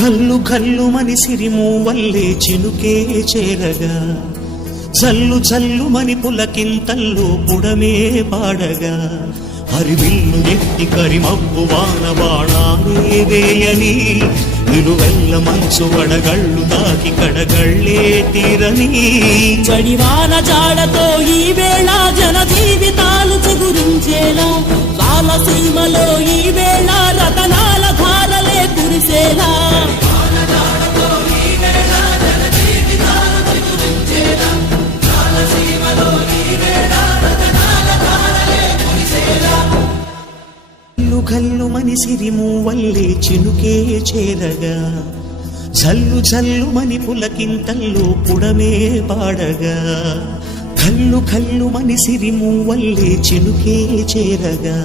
కల్లు కల్లు మని సిరిము వల్లే చినుకే చేరగా జల్లు జల్లు మని పులకింతల్లో పుడమే పాడగా హరివిల్లు ఎత్తి కరిమబ్బు వాన బాణాలే వేయని నిలువెల్ల మంచు వడగళ్ళు దాకి కడగళ్ళే తీరని చడివాన జాడతో ఈ వేళ జన జీవితాలు చిగురించేలా రాలసీమలో ఈ వేళ రతనాల ధారలే కురిసేలా కల్లు మని సిరిము వల్లే చినుకే చేరగా జల్లు జల్లు మని పులకింతల్లో పుడమే పాడగా కల్లు కల్లు మని సిరిము వల్లే చినుకే చేరగా